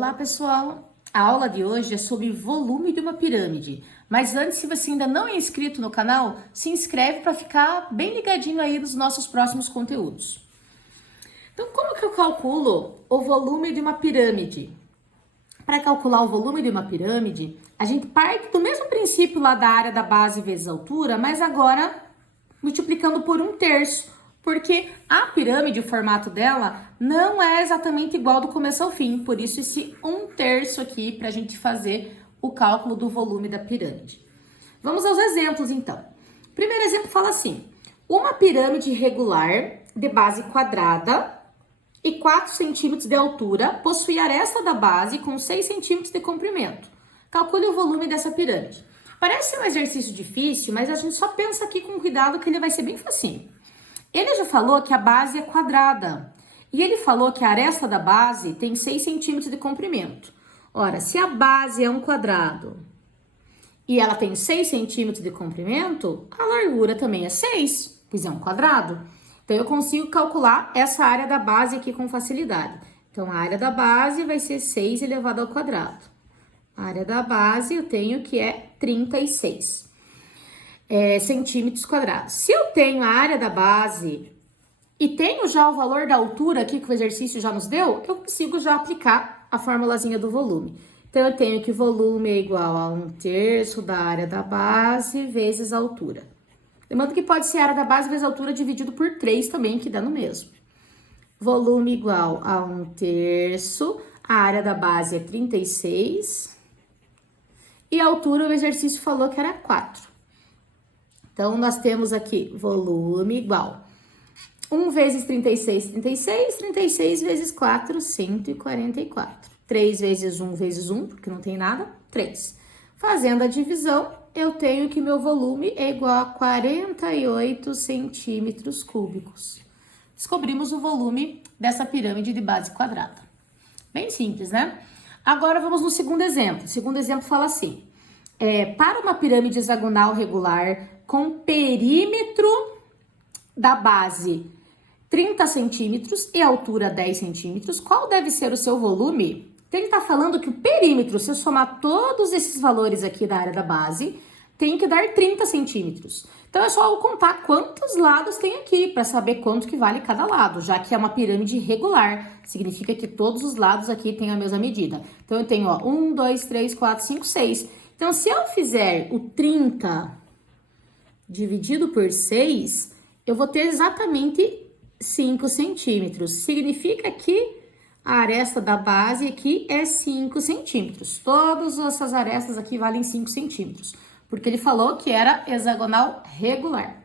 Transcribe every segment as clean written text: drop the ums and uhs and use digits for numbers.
Olá, pessoal! A aula de hoje é sobre volume de uma pirâmide. Mas antes, se você ainda não é inscrito no canal, se inscreve para ficar bem ligadinho aí nos nossos próximos conteúdos. Então, como que eu calculo o volume de uma pirâmide? Para calcular o volume de uma pirâmide, a gente parte do mesmo princípio lá da área da base vezes a altura, mas agora multiplicando por 1/3, porque a pirâmide, o formato dela, não é exatamente igual do começo ao fim, por isso esse 1/3 aqui para a gente fazer o cálculo do volume da pirâmide. Vamos aos exemplos então. O primeiro exemplo fala assim: uma pirâmide regular de base quadrada e 4 centímetros de altura possui aresta da base com 6 centímetros de comprimento. Calcule o volume dessa pirâmide. Parece um exercício difícil, mas a gente só pensa aqui com cuidado que ele vai ser bem facinho. Ele já falou que a base é quadrada e ele falou que a aresta da base tem 6 centímetros de comprimento. Ora, se a base é um quadrado e ela tem 6 centímetros de comprimento, a largura também é 6, pois é um quadrado. Então, eu consigo calcular essa área da base aqui com facilidade. Então, a área da base vai ser 6 elevado ao quadrado. A área da base eu tenho que é 36 centímetros quadrados. Se eu tenho a área da base e tenho já o valor da altura aqui que o exercício já nos deu, eu consigo já aplicar a formulazinha do volume. Então, eu tenho que volume é igual a 1/3 da área da base vezes a altura. Lembrando que pode ser a área da base vezes a altura dividido por 3 também, que dá no mesmo. Volume igual a 1/3, a área da base é 36 e a altura o exercício falou que era 4. Então, nós temos aqui volume igual 1 vezes 36, 36, 36 vezes 4, 144. 3 vezes 1 vezes 1, porque não tem nada, 3. Fazendo a divisão, eu tenho que meu volume é igual a 48 centímetros cúbicos. Descobrimos o volume dessa pirâmide de base quadrada. Bem simples, né? Agora vamos no segundo exemplo. O segundo exemplo fala assim: para uma pirâmide hexagonal regular com perímetro da base 30 centímetros e altura 10 centímetros, qual deve ser o seu volume? Então, ele está falando que o perímetro, se eu somar todos esses valores aqui da área da base, tem que dar 30 centímetros. Então, é só eu contar quantos lados tem aqui, para saber quanto que vale cada lado, já que é uma pirâmide regular. Significa que todos os lados aqui têm a mesma medida. Então, eu tenho, 1, 2, 3, 4, 5, 6. Então, se eu fizer o 30 dividido por 6, eu vou ter exatamente 5 centímetros. Significa que a aresta da base aqui é 5 centímetros. Todas essas arestas aqui valem 5 centímetros, porque ele falou que era hexagonal regular.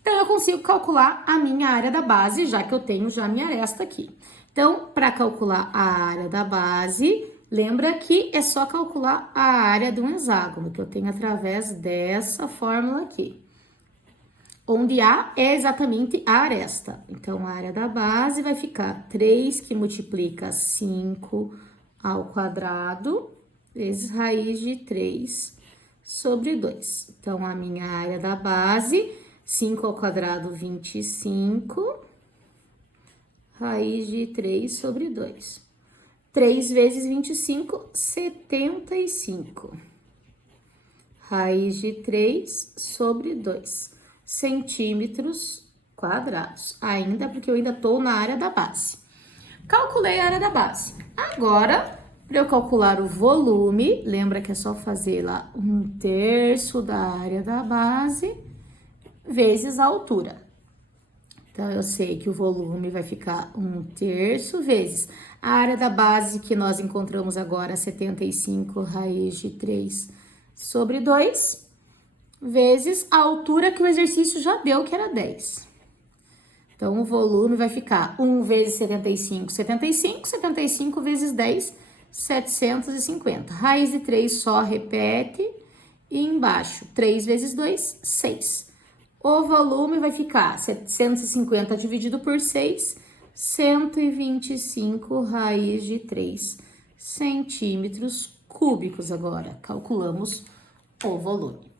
Então, eu consigo calcular a minha área da base, já que eu tenho já a minha aresta aqui. Então, para calcular a área da base, lembra que é só calcular a área de um hexágono, que eu tenho através dessa fórmula aqui, onde A é exatamente a aresta. Então, a área da base vai ficar 3 que multiplica 5 ao quadrado, vezes raiz de 3 sobre 2. Então, a minha área da base, 5 ao quadrado, 25, raiz de 3 sobre 2. 3 vezes 25, 75. Raiz de 3 sobre 2. Centímetros quadrados, ainda porque eu ainda estou na área da base. Calculei a área da base. Agora, para eu calcular o volume, lembra que é só fazer lá 1/3 da área da base vezes a altura. Então, eu sei que o volume vai ficar 1/3 vezes a área da base que nós encontramos agora, 75 raiz de 3 sobre 2, vezes a altura que o exercício já deu, que era 10. Então, o volume vai ficar 1 vezes 75, 75, 75 vezes 10, 750. Raiz de 3 só repete e embaixo, 3 vezes 2, 6. O volume vai ficar 750 dividido por 6, 125 raiz de 3 centímetros cúbicos. Agora, calculamos o volume.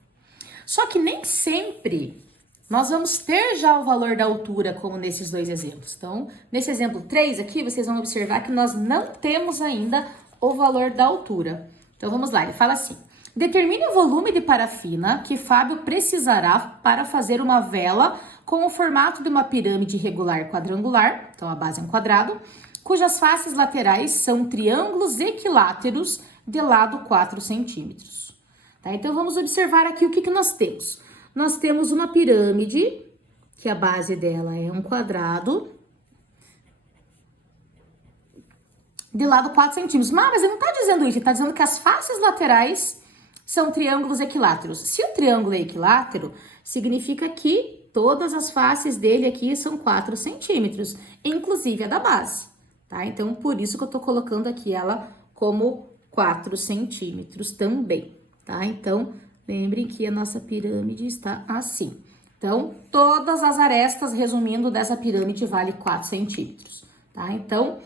Só que nem sempre nós vamos ter já o valor da altura, como nesses dois exemplos. Então, nesse exemplo 3 aqui, vocês vão observar que nós não temos ainda o valor da altura. Então, vamos lá, ele fala assim: determine o volume de parafina que Fábio precisará para fazer uma vela com o formato de uma pirâmide irregular quadrangular, então a base é um quadrado, cujas faces laterais são triângulos equiláteros de lado 4 centímetros. Tá? Então, vamos observar aqui o que nós temos. Nós temos uma pirâmide, que a base dela é um quadrado, de lado 4 centímetros. Mas ele não está dizendo isso, ele está dizendo que as faces laterais são triângulos equiláteros. Se o triângulo é equilátero, significa que todas as faces dele aqui são 4 centímetros, inclusive a da base, tá? Então, por isso que eu tô colocando aqui ela como 4 centímetros também, tá? Então, lembrem que a nossa pirâmide está assim. Então, todas as arestas, resumindo, dessa pirâmide vale 4 centímetros, tá? Então,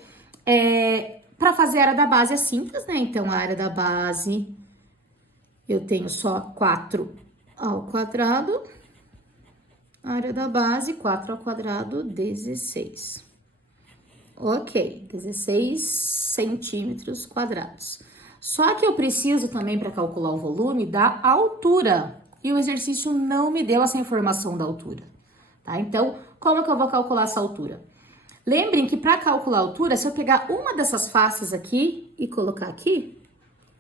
para fazer a área da base é simples, né? Então, a área da base, eu tenho só 4 ao quadrado. A área da base, 4 ao quadrado, 16. Ok, 16 centímetros quadrados. Só que eu preciso também, para calcular o volume, da altura. E o exercício não me deu essa informação da altura, tá? Então, como que eu vou calcular essa altura? Lembrem que para calcular a altura, se eu pegar uma dessas faces aqui e colocar aqui,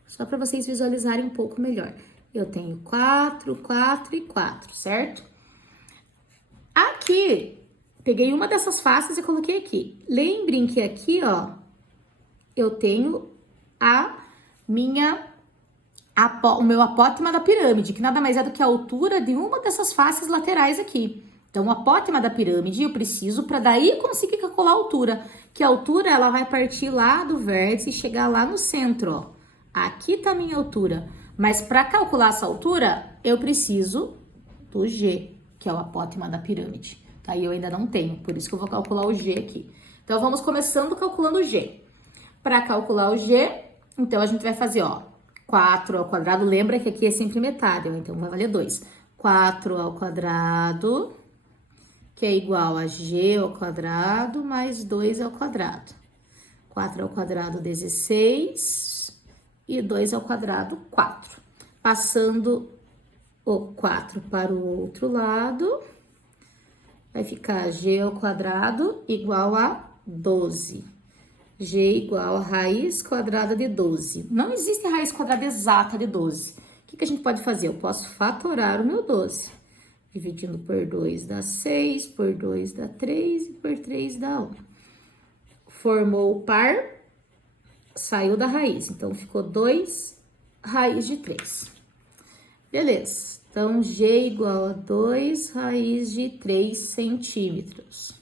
só para vocês visualizarem um pouco melhor. Eu tenho 4, 4 e 4, certo? Aqui, peguei uma dessas faces e coloquei aqui. Lembrem que aqui, ó, eu tenho o meu apótema da pirâmide, que nada mais é do que a altura de uma dessas faces laterais aqui. Então, o apótema da pirâmide eu preciso para daí conseguir calcular a altura. Que a altura, ela vai partir lá do vértice e chegar lá no centro, ó. Aqui tá a minha altura. Mas para calcular essa altura, eu preciso do G, que é o apótema da pirâmide. Tá? E eu ainda não tenho, por isso que eu vou calcular o G aqui. Então, vamos começando calculando o G. Para calcular o G, então, a gente vai fazer, ó, 4 ao quadrado. Lembra que aqui é sempre metade, ó, então vai valer 2. 4 ao quadrado, que é igual a G ao quadrado, mais 2 ao quadrado. 4 ao quadrado, 16, e 2 ao quadrado, 4. Passando o 4 para o outro lado, vai ficar G ao quadrado igual a 12. G igual a raiz quadrada de 12. Não existe raiz quadrada exata de 12. O que a gente pode fazer? Eu posso fatorar o meu 12. Dividindo por 2 dá 6, por 2 dá 3 e por 3 dá 1. Formou o par, saiu da raiz. Então, ficou 2 raiz de 3. Beleza. Então, G igual a 2 raiz de 3 centímetros.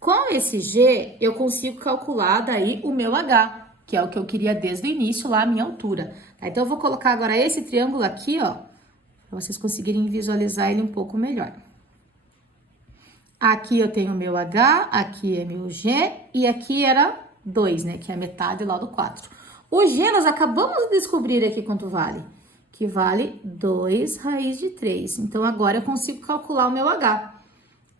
Com esse G, eu consigo calcular daí o meu H, que é o que eu queria desde o início lá, a minha altura. Tá? Então, eu vou colocar agora esse triângulo aqui, ó, para vocês conseguirem visualizar ele um pouco melhor. Aqui eu tenho o meu H, aqui é meu G, e aqui era 2, né, que é a metade lá do 4. O G, nós acabamos de descobrir aqui quanto vale, que vale 2 raiz de 3. Então, agora eu consigo calcular o meu H.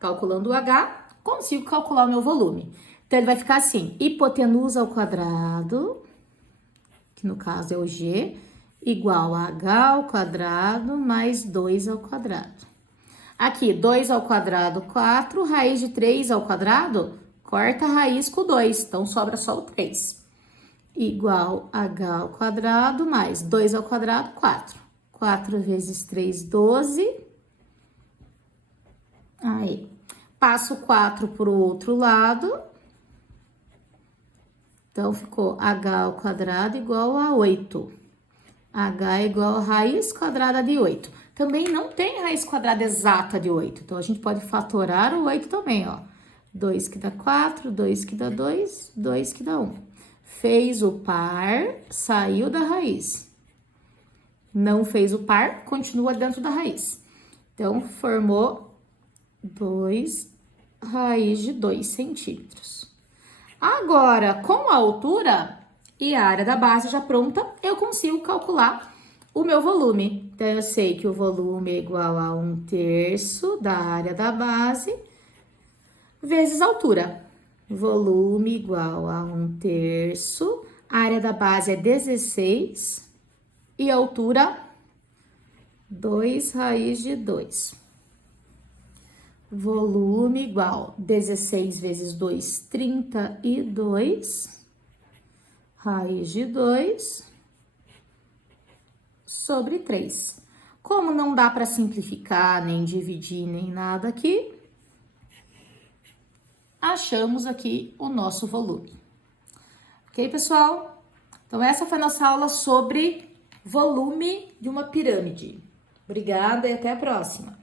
Calculando o H, consigo calcular o meu volume. Então, ele vai ficar assim, hipotenusa ao quadrado, que no caso é o G, igual a H ao quadrado mais 2 ao quadrado. Aqui, 2 ao quadrado, 4, raiz de 3 ao quadrado, corta a raiz com 2, então sobra só o 3. Igual a H ao quadrado mais 2 ao quadrado, 4. 4 vezes 3, 12. Aí, passo 4 para o outro lado. Então, ficou H ao quadrado igual a 8. H é igual a raiz quadrada de 8. Também não tem raiz quadrada exata de 8. Então, a gente pode fatorar o 8 também, ó. 2 que dá 4, 2 que dá 2, 2 que dá 1. Fez o par, saiu da raiz. Não fez o par, continua dentro da raiz. Então, formou 2 raiz de 2 centímetros. Agora, com a altura e a área da base já pronta, eu consigo calcular o meu volume. Então, eu sei que o volume é igual a 1/3 da área da base vezes a altura. Volume igual a 1/3. A área da base é 16 e a altura 2 raiz de 2. Volume igual 16 vezes 2, 32. Raiz de 2 sobre 3. Como não dá para simplificar, nem dividir, nem nada aqui, achamos aqui o nosso volume. Ok, pessoal? Então, essa foi a nossa aula sobre volume de uma pirâmide. Obrigada e até a próxima.